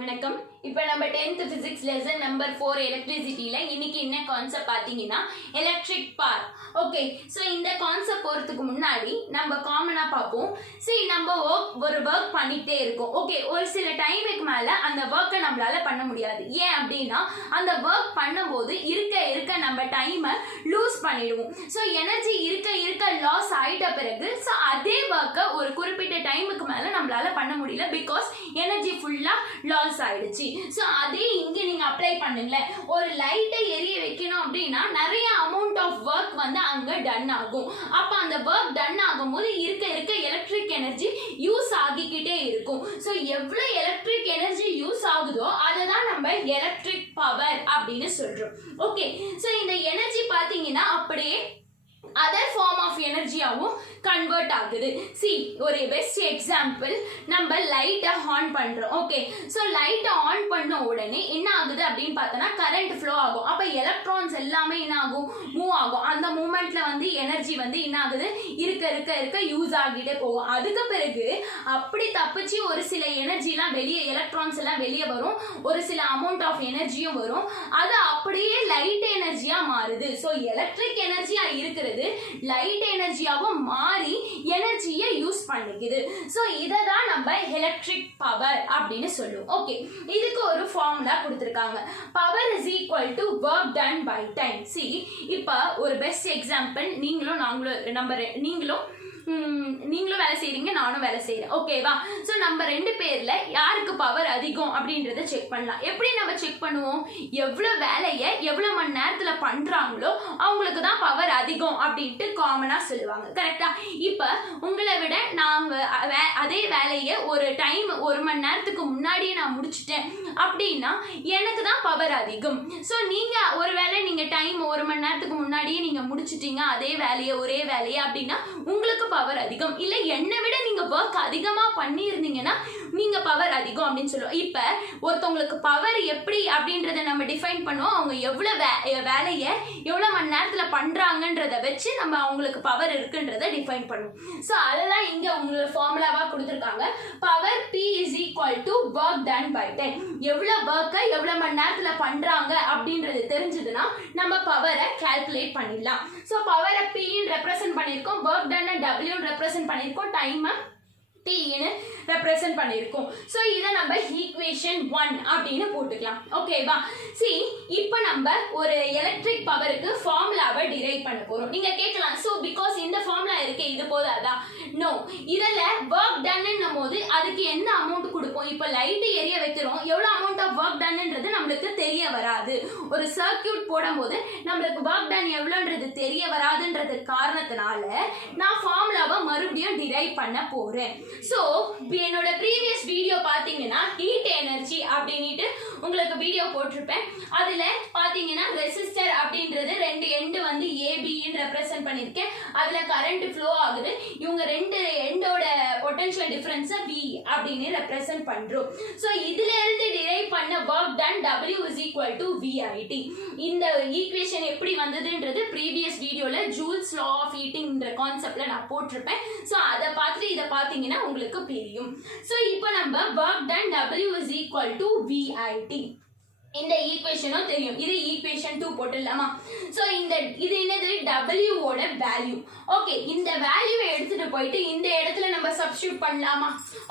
வணக்கம். இப்போ நம்ம 10th physics lesson number 4 electricityல இன்னைக்கு என்ன கான்செப்ட் பாத்தீங்கன்னா எலக்ட்ரிக் பார். ஓகே, சோ இந்த கான்செப்ட் போறதுக்கு முன்னாடி நம்ம காமனா பாப்போம். நம்ம ஒரு வர்க் பண்ணிட்டே இருக்கோம். ஓகே, ஒரு சில டைமுக்கு மேல அந்த வர்க்கை நம்மளால பண்ண முடியாது. ஏன் அப்படின்னா அந்த வர்க் பண்ணும்போது இருக்க நம்ம டைமை லூஸ் பண்ணிடுவோம். சோ எனர்ஜி இருக்க லாஸ் ஆயிட்ட பிறகு சோ அதே வர்க்கை ஒரு குறிப்பிட்ட டைமுக்கு மேல நம்மளால பண்ண முடியல. பிகாஸ் எனர்ஜி ஃபுல்லா லாஸ் ஆயிடுச்சு. சோ அதே இங்க நீங்க அப்ளை பண்ணுங்களேன். ஒரு லைட்டை எரிய வைக்கணும் அப்படின்னா நிறைய அமௌண்ட் ஆஃப் வர்க் வந்து அங்க டன் ஆகும். அப்ப அந்த வர்க் டன் ஆகும்போது இருக்க எலக்ட்ரிக் எனர்ஜி யூஸ் ஆகிக்கிட்டே இருக்கும். சோ எவ்வளவு எலக்ட்ரிக் எனர்ஜி யூஸ் ஆகுதோ அதை தான் நம்ம எலக்ட்ரிக் பவர் அப்படின்னு சொல்றோம். ஓகே, சோ இந்த எனர்ஜி பாத்தீங்கன்னா அப்படியே அதர் ஃபார்ம் ஆஃப் எனர்ஜியாவும் கன்வெர்ட் ஆகுது. ஒரு பெஸ்ட் எக்ஸாம்பிள், நம்ம லைட்டை ஆன் பண்றோம். ஓகே, ஸோ லைட்டை ஆன் பண்ண உடனே என்ன ஆகுது அப்படின்னு பார்த்தோன்னா கரண்ட் ஃப்ளோ ஆகும். அப்போ எலக்ட்ரான்ஸ் எல்லாமே என்ன ஆகும், மூவ் ஆகும். அந்த மூமெண்ட்ல வந்து எனர்ஜி வந்து என்ன ஆகுது, இருக்க யூஸ் ஆகிட்டே போகும். அதுக்கு பிறகு அப்படி தப்பிச்சு ஒரு சில எனர்ஜிலாம் வெளியே, எலக்ட்ரான்ஸ் எல்லாம் வெளியே வரும். ஒரு சில அமௌண்ட் ஆஃப் எனர்ஜியும் வரும். அது அப்படியே லைட் எனர்ஜியா மாறுது. ஸோ எலக்ட்ரிக் எனர்ஜியா இருக்கிறது லைட் எனர்ஜியாவும் மாறி எனர்ஜியை யூஸ் பண்ணிக்குது. சோ இத தான் நம்ம எலக்ட்ரிக் பவர் அப்படின்னு சொல்லுவோம். ஓகே, இதுக்கு ஒரு ஃபார்முலா கொடுத்திருக்காங்க. Power is equal to work done by time. இப்ப ஒரு பெஸ்ட் எக்ஸாம்பிள், நீங்களும் வேலை செய்றீங்க, நானும் வேலை செய்யறேன். ஓகேவா? சோ நம்ம ரெண்டு பேர்ல யாருக்கு பவர் அதிகம் அப்படின்றத செக் பண்ணலாம். எப்படி நம்ம செக் பண்ணுவோம்? எவ்வளவு வேலையை எவ்வளவு மணி நேரத்துல பண்றாங்களோ அவங்களுக்கு தான் பவர் அதிகம் அப்படின்ட்டு காமனா சொல்லுவாங்க. கரெக்டா? இப்ப உங்களை விட நாங்க அதே வேலையை ஒரு மணி நேரத்துக்கு முன்னாடியே நான் முடிச்சிட்டேன் அப்படின்னா எனக்கு தான் பவர் அதிகம். சோ நீங்க ஒருவேளை நீங்க டைம் ஒரு மணி நேரத்துக்கு முன்னாடியே நீங்க முடிச்சிட்டீங்க அதே வேலையை, ஒரே வேலையை அப்படின்னா உங்களுக்கு பவர் அதிகம். இல்ல என்னை விட நீங்க ஒர்க் அதிகமா பண்ணி இருந்தீங்கன்னா நீங்க பவர் அதிகம் அப்படின்னு சொல்லுவோம். இப்ப ஒருத்தவங்களுக்கு பவர் எப்படி அப்படின்றத நம்ம டிஃபைன் பண்ணுவோம். அவங்க எவ்வளவு வேலையை எவ்வளவு மணி நேரத்துல பண்றாங்கன்றத வச்சு நம்ம அவங்களுக்கு பவர் இருக்குன்றத டிஃபைன் பண்ணுவோம். சோ அதெல்லாம் இங்க உங்களுக்கு ஃபார்முலாவா கொடுத்திருக்காங்க. Power P is equal to work done by time. எவ்வளவு ஒர்க்கை எவ்வளவு மணி நேரத்துல பண்றாங்க அப்படின்றது தெரிஞ்சதுன்னா நம்ம பவரை கால்குலேட் பண்ணிடலாம். சோ பவரை P ரெப்ரசன்ட் பண்ணிருக்கோம், ஒர்க் டன் W ரெப்ரசன்ட் பண்ணிருக்கோம், டைம் T ன்னு ரெப்ரசன்ட் பண்ணிருக்கோம். சோ இத நம்ம ஈக்குவேஷன் 1 அப்படின்னு போட்டுக்கலாம். ஓகேவா? இப்போ நம்ம ஒரு எலக்ட்ரிக் பவருக்கு ஃபார்முலாவை டிரைவ் பண்ண போறோம். நீங்க கேட்கலாம், சோ பிகாஸ் இந்த ஃபார்முலா இருக்கு இது போதாதா? நோ, இதல வர்க் டன்னும் போது அதுக்கு என்ன அமௌண்ட் கொடுப்போம்? இப்போ லைட் எரிய வைக்கிறோம், எவ்வளவு அமௌண்ட் ஆஃப் வர்க் டன்ன்றது நம்மளுக்கு தெரிய வராது. ஒரு சர்க்யூட் போடும்போது நம்மளுக்கு வர்க் டன் எவ்வளவுன்றது தெரிய வராதுன்றது காரணத்தினால நான் ஃபார்முலாவை மறுபடியும் டிரைவ் பண்ண போறேன். சோ என்னோட ப்ரீவியஸ் வீடியோ பாத்தீங்கன்னா ஹீட் எனர்ஜி அப்படின்ட்டு உங்களுக்கு வீடியோ போட்டிருப்பேன். அதுல பாத்தீங்கன்னா ரெசிஸ்டர் அப்படின்றது ரெண்டு எண்டு வந்து ஏபின்னு ரெப்ரசன்ட் பண்ணிருக்கேன். அதுல கரண்ட் ஃப்ளோ ஆகுது. இவங்க ரெண்டு எண்டோட பொட்டன்ஷியல் டிஃபரன்ஸை V அப்படின்னு ரெப்ரசன்ட் பண்றோம். சோ இதுல இருந்து டிரைவ் பண்ண work done W is equal to VIT. இந்த ஈக்குவேஷன் எப்படி வந்ததுன்றது ப்ரீவியஸ் வீடியோல ஜூல்ஸ் லா ஆஃப் ஹீட்டிங்ன்ற கான்செப்ட்ல நான் போட்டிருப்பேன். சோ அதை பார்த்துட்டு இதை பார்த்தீங்கன்னா உங்களுக்கு புரியும். சோ இப்போ நம்ம work done W is equal to VIT. இந்த ஈக்குவேஷனும் தெரியும். இது ஈக்குவேஷன் 2 போட்டுடலாமா? சோ இது என்னது, W ஓட வேல்யூ. ஓகே, இந்த வேல்யூவை எடுத்துட்டு போயிட்டு இந்த இடத்துல நம்ம சப்ஸ்டிட்யூட் பண்ணலாமா?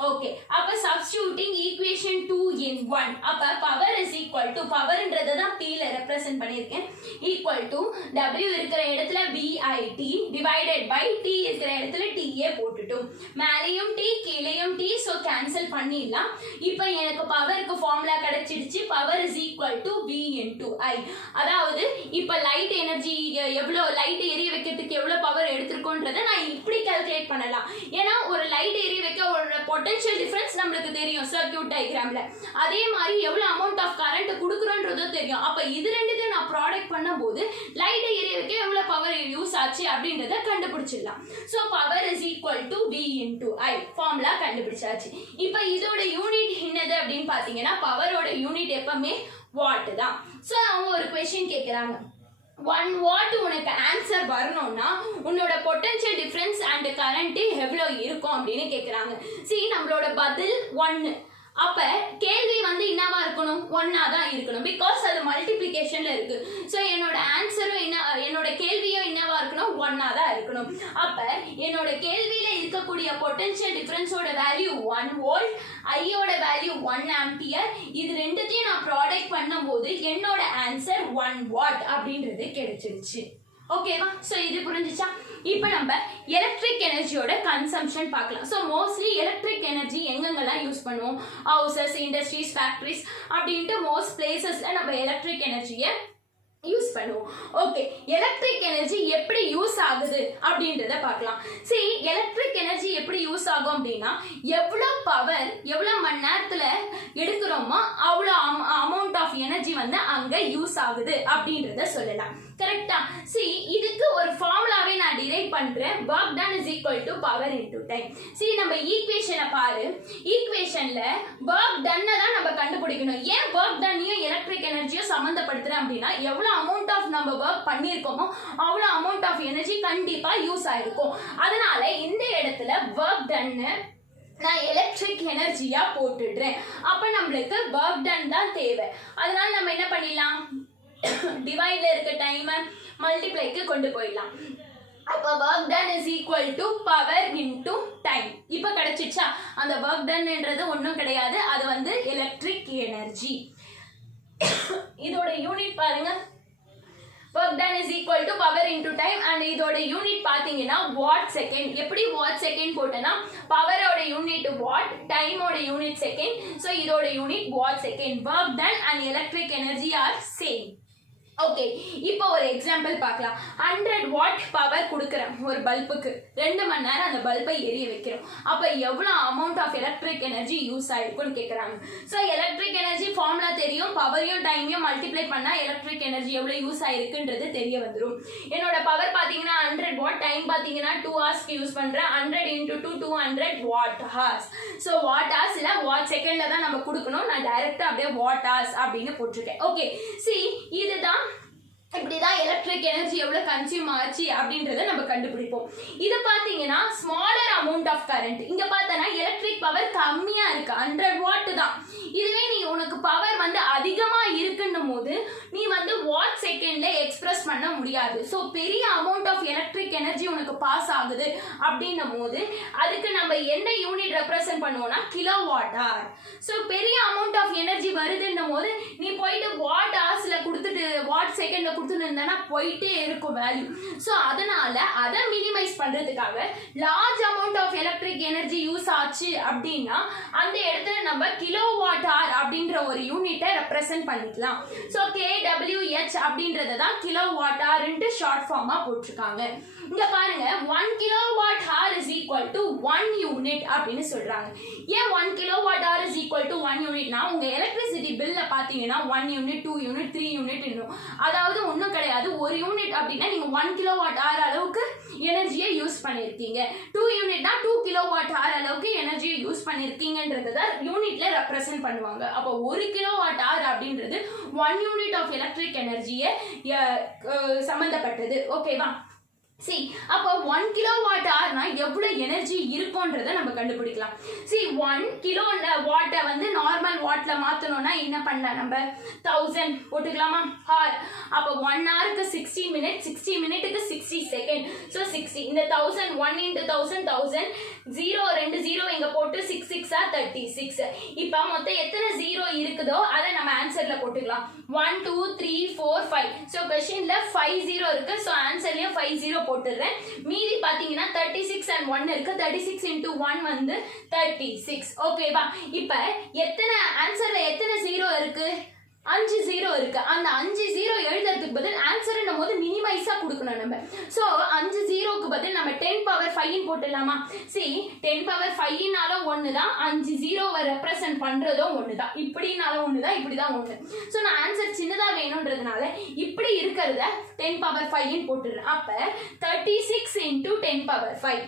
ஓகே, அப்ப சப்ஸ்டிட்யூட்டிங் ஈக்குவேஷன் 2 in 1. அப்ப பவர் இஸ் ஈக்குவல் டு, பவர்ன்றதை தான் P ல ரெப்ரசன்ட் பண்ணியிருக்கேன், ஈக்குவல் டு W இருக்கிற இடத்துல VIT டிவைடட் பை T இருக்கிற இடத்துல TA போட்டுட்டோம். மேலேயும் T கீழேயும் T, சோ கேன்சல் பண்ணிடலாம். இப்போ எனக்கு பவருக்கு ஃபார்முலா கிடைச்சிடுச்சு. Power is equal to V into I. அதாவது இப்ப லைட் எனர்ஜி எவ்வளவு, லைட் எரிய வைக்கிறதுக்கு எவ்வளவு பவர் எடுத்திருக்கோன்றதை நான் இப்படி கால்குலேட் பண்ணலாம். ஏன்னா ஒரு லைட் எரிய வைக்க ஒரு பொட்டன்ஷியல் டிஃபரன்ஸ் நம்மளுக்கு தெரியும் சர்க்யூட் டயக்ராம்ல. அதே மாதிரி எவ்வளவு அமௌண்ட் ஆஃப் கரண்ட் கொடுக்குறோன்றதும் தெரியும். அப்ப இது ரெண்டுத்தையும் நான் ப்ராடக்ட் பண்ணும்போது லைட் எரிய வைக்க எவ்வளவு பவர் யூஸ் ஆச்சு அப்படின்றத கண்டுபிடிச்சிடலாம். So power is equal to V into I. Formula கண்டுபிடிச்சாச்சு. இப்ப இதோட யூனிட் என்னது அப்படின்னு பாத்தீங்கன்னா பவரோட யூனிட் எப்பவுமே வாட் தான். சோ அவங்க ஒரு क्वेश्चन கேக்குறாங்க, 1 வாட் உனக்கு ஆன்சர் வரணும்னா உன்னோட பொட்டன்ஷியல் டிஃபரன்ஸ் அண்ட் கரண்ட் எவ்வளவு இருக்கும் அப்படின்னு கேக்குறாங்க. நம்மளோட பதில் 1. அப்ப கேள்வி வந்து என்ன என்னவா இருக்கணும்? 1 தான் இருக்கணும். பிகாஸ் அது மல்டிப்ளிகேஷன்ல இருக்கு. ஸோ என்னோட ஆன்சரும் என்னோட கேள்வியும் என்னவா இருக்கணும்? 1 தான் இருக்கணும். அப்ப என்னோட கேள்வியில இருக்கக்கூடிய பொட்டன்ஷியல் டிஃபரன்ஸோட வேல்யூ 1 வோல்ட், ஐயோட வேல்யூ 1 ஆம்பியர். இது ரெண்டுத்தையும் நான் ப்ராடக்ட் பண்ணும்போது என்னோட ஆன்சர் 1 வாட் அப்படின்றது கிடைச்சிருச்சு. ஓகேவா? ஸோ இது புரிஞ்சிச்சா? இப்போ நம்ம எலக்ட்ரிக் எனர்ஜியோட கன்சம்ஷன் பார்க்கலாம். ஸோ மோஸ்ட்லி எலக்ட்ரிக் எனர்ஜி எங்கெங்கெல்லாம் யூஸ் பண்ணுவோம்? ஹவுசஸ், இண்டஸ்ட்ரீஸ், ஃபேக்ட்ரிஸ் அப்படின்ட்டு மோஸ்ட் பிளேசஸ்ல நம்ம எலக்ட்ரிக் எனர்ஜியை யூஸ் பண்ணுவோம். ஓகே, எலக்ட்ரிக் எனர்ஜி எப்படி யூஸ் ஆகுது அப்படின்றத பார்க்கலாம். சரி, எலக்ட்ரிக் எனர்ஜி எப்படி யூஸ் ஆகும் அப்படின்னா, எவ்வளோ பவர் எவ்வளோ மணி நேரத்தில் எடுக்கிறோமோ அவ்வளோ அமௌண்ட் ஆஃப் எனர்ஜி வந்து அங்கே யூஸ் ஆகுது அப்படின்றத சொல்லலாம். கரெக்டா? சி, இதுக்கு ஒரு ஃபார்முலாவே நான் டிரைவ் பண்றேன். Work done is equal to power into time. C, நம்ம ஈக்குவேஷனை பாரு. ஈக்குவேஷன்ல ஒர்க் டன்னை தான் நம்ம கண்டுபிடிக்கணும். ஏன் ஒர்க் டன்னையும் எலக்ட்ரிக் எனர்ஜியும் சம்மந்தப்படுத்துறேன் அப்படின்னா, எவ்வளோ அமௌண்ட் ஆஃப் நம்ம ஒர்க் பண்ணியிருக்கோமோ அவ்வளோ அமௌண்ட் ஆஃப் எனர்ஜி கண்டிப்பா யூஸ் ஆயிருக்கும். அதனால இந்த இடத்துல ஒர்க் டன்னு நான் எலக்ட்ரிக் எனர்ஜியா போட்டுடுறேன். அப்ப நம்மளுக்கு ஒர்க் டன் தான் தேவை. அதனால நம்ம என்ன பண்ணிடலாம்? டிவைட்ல இருக்க டைம் மல்டிப்ளைக்கு கொண்டு போயிடலாம். அப்ப work done is equal to power into time. இப்ப கிடைச்சிச்சா? அந்த work doneன்றது ஒண்ணும் கிடையாது, அது வந்து எலக்ட்ரிக் எனர்ஜி. இதோட யூனிட் பாருங்க. work done is equal to power into time and இதோட யூனிட் பாத்தீங்கன்னா watt second. எப்படி watt second போட்டனா, பவரோட யூனிட் watt, டைமோட யூனிட் செகண்ட். சோ இதோட unit watt second. work done and electric energy are same. Okay, இப்போ ஒரு எக்ஸாம்பிள் பார்க்கலாம். 100 வாட் பவர் கொடுக்குறேன் ஒரு பல்புக்கு. 2 மணி நேரம் அந்த பல்பை எரிய வைக்கிறோம். அப்போ எவ்வளோ amount of electric energy use ஆயிருக்குன்னு கேட்குறாங்க. ஸோ எலக்ட்ரிக் எனர்ஜி ஃபார்முலா தெரியும். பவரையும் டைமையும் மல்டிப்ளை பண்ணால் எலக்ட்ரிக் எனர்ஜி எவ்வளோ யூஸ் ஆயிருக்குன்றது தெரிய வந்துடும். என்னோட பவர் பார்த்தீங்கன்னா 100 வாட், டைம் பார்த்தீங்கன்னா 2 ஹவர்ஸ்க்கு யூஸ் பண்ணுறேன். 100 into 2 200 what hours. So what hours இல்லை வாட் செகண்ட்ல தான் நம்ம கொடுக்கணும். நான் டைரக்டாக அப்படியே வாட் ஹவர்ஸ் அப்படின்னு போட்டிருக்கேன். ஓகே, சி, இதுதான் இப்படிதான் எலக்ட்ரிக் எனர்ஜி எவ்வளவு கன்சியூம் ஆச்சு அப்படின்றத நம்ம கண்டுபிடிப்போம். இது பாத்தீங்கன்னா ஸ்மாலர் அமௌண்ட் ஆஃப் கரண்ட். இங்க பார்த்தனா எலக்ட்ரிக் பவர் கம்மியா இருக்கு, 100 வாட் தான். இதுவே நீ உனக்கு பவர் வந்து அதிகமா இருக்குன்னும் போது நீ வந்து வாட் செகண்ட்ல எக்ஸ்பிரஸ் பண்ண முடியாது. ஸோ பெரிய அமௌண்ட் ஆஃப் எலக்ட்ரிக் எனர்ஜி உனக்கு பாஸ் ஆகுது அப்படின்னும் போது அதுக்கு நம்ம என்ன யூனிட் ரெப்ரசென்ட் பண்ணுவோம்னா கிலோ வாட் ஹவர். ஸோ பெரிய அமௌண்ட் ஆஃப் எனர்ஜி வருதுன்னும் போது நீ போயிட்டு வாட் ஹவர்ஸ்ல கொடுத்துட்டு வாட் செகண்ட்ல கொடுத்துட்டு போயிட்டே இருக்கும் வேல்யூ. ஸோ அதனால அதை மினிமைஸ் பண்றதுக்காக large amount of electric energy use ஆச்சு அப்படின்னா அந்த இடத்துல நம்ம கிலோ வாட் ஹவர் அப்படின்ற ஒரு யூனிட்டை ரெப்ரசென்ட் பண்ணிக்கலாம். ஸோ KWH அப்படின்றத தான் கிலோ வாட் ஹவர்ன்ட்டு ஷார்ட் ஃபார்மா போட்டிருக்காங்க. இங்க பாருங்க, 1 kilowatt hour is equal to 1 unit அப்படின்னு சொல்றாங்க. ஏன் 1 kilowatt hour is equal to 1 யூனிட்னா, உங்க எலக்ட்ரிசிட்டி பில்ல பாத்தீங்கன்னா 1 யூனிட் 2 யூனிட் 3 யூனிட் இன்னும், அதாவது ஒன்றும் கிடையாது. ஒரு யூனிட் அப்படின்னா நீங்க 1 கிலோவாட் ஹவர் அளவுக்கு எனர்ஜியை யூஸ் பண்ணிருக்கீங்க. 2 யூனிட்னா 2 கிலோவாட் ஹவர் அளவுக்கு எனர்ஜியை யூஸ் பண்ணிருக்கீங்கன்றத யூனிட்ல ரெப்ரசென்ட் பண்ணுவாங்க. அப்போ 1 கிலோவாட் ஹவர் அப்படின்றது 1 யூனிட் ஆஃப் எலக்ட்ரிக் எனர்ஜியை சம்பந்தப்பட்டது. ஓகேவா? சி, அப்போ 1 கிலோவாட் ஹவர்னா எவ்வளவு எனர்ஜி இருக்கும்ன்றத நம்ம கண்டுபிடிக்கலாம். சி, 1 கிலோ வாட்டை வந்து நார்மல் வாட்ல மாத்தணும்னா என்ன பண்ணலாம்? நம்ம 1000 போட்டுக்கலாமா ஹவர். அப்போ 1 ஹவருக்கு 60 மினிட், 60 மினிட்டுக்கு 60 செகண்ட். ஸோ 60 இந்த 1000 1 into 1000 1000 0 2 0 இங்க போட்டு 6 6 36. இப்போ மொத்தம் எத்தனை 0 இருக்குதோ அதை நம்ம ஆன்சர்ல போட்டுக்கலாம். 1 2 3 4 5. ஸோ क्वेश्चनல 5 0 இருக்கு. ஸோ ஆன்சர்லயும் 5 0 போட்டுறேன். மீதி பாத்தீங்கன்னா 36 and 1 இருக்கு. 36 into 1 வந்து 36. ஓகேவா? இப்ப எத்தனை ஆன்சர்ல எத்தனை 0 இருக்கு? 5 0 இருக்கு. அந்த 5 0 எழுதுறதுக்கு பதில் ஆன்சர்னும் போது மினிமைஸா கொடுக்கணும் நம்ம. சோ 5 0க்கு பதில் நம்ம 10 பவர் 5 போட்டுடலாமா? சி, 10 பவர் 5னாலும் ஒண்ணுதான், 5 0வை ரெப்ரசென்ட் பண்றதும் ஒண்ணுதான். இப்படினாலும் ஒண்ணுதான், இப்படிதான் ஒண்ணு. சோ நான் ஆன்சர் சின்னதா வேணும்ன்றதுனால இப்படி இருக்கிறத 10 பவர் 5 போட்டுடுறேன். அப்ப 36 into 10 பவர் 5.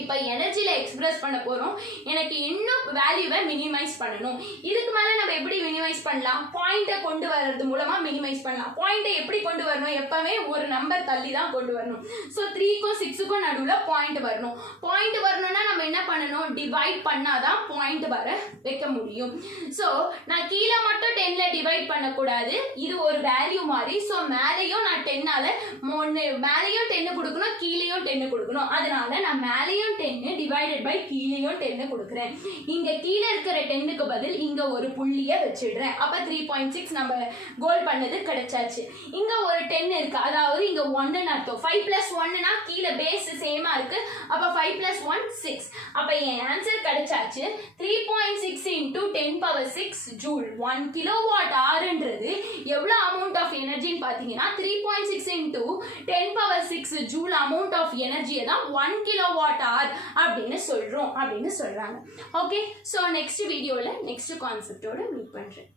இப்போ எனர்ஜியில் எக்ஸ்பிரஸ் பண்ண போகிறோம். எனக்கு இன்னும் வேல்யூவை மினிமைஸ் பண்ணணும். இதுக்கு மேலே நம்ம எப்படி மினிமைஸ் பண்ணலாம்? பாயிண்ட்டை கொண்டு வர்றது மூலமாக மினிமைஸ் பண்ணலாம். பாயிண்ட்டை எப்படி கொண்டு வரணும்? எப்போவே ஒரு நம்பர் தள்ளி தான் கொண்டு வரணும். ஸோ 3க்கும் 6க்கும் நடுவில் பாயிண்ட் வரணும். பாயிண்ட் வரணும்னா நம்ம என்ன பண்ணணும்? டிவைட் பண்ணாதான் பாயிண்ட் வர வைக்க முடியும். ஸோ நான் கீழே மட்டும் 10ல் டிவைட் பண்ணக்கூடாது. இது ஒரு வேல்யூ மாதிரி. ஸோ மேலேயும் நான் 10ஆல் மேலேயும் 10 கொடுக்கணும், கீழேயும் 10 கொடுக்கணும். அதனால நான் மேலேயும் 10 டிவைடட் பை கீழேயும் 10 கொடுக்குறேன். இங்க கீழே இருக்கிற 10க்கு பதில் இங்க ஒரு புள்ளியை வச்சிடுறேன். அப்ப 3.6 நம்ம கோல் பண்ணது கிடைச்சாச்சு. இங்க ஒரு 10 இருக்கு, அதாவது இங்க 1 அர்த்தம். 5 + 1னா கீழே பேஸ் சேமா இருக்கு. அப்ப 5 + 1 6. அப்ப என் ஆன்சர் கிடைச்சாச்சு. 3.6 × 10⁻6 ஜூல். 1 கிலோவாட் ஹவர்ன்றது எவ்வளவு அமௌண்ட் ஆஃப் எனர்ஜின்னு பாத்தீங்கன்னா 3.6 × 10⁻6 ஜூல் அமௌண்ட் ஆஃப் எனர்ஜியை தான் 1 கிலோவாட் ஹவர் அப்படின்னு சொல்றாங்க. ஓகே, ஸோ நெக்ஸ்ட் வீடியோவில் நெக்ஸ்ட் கான்செப்டோட மீட் பண்றேன்.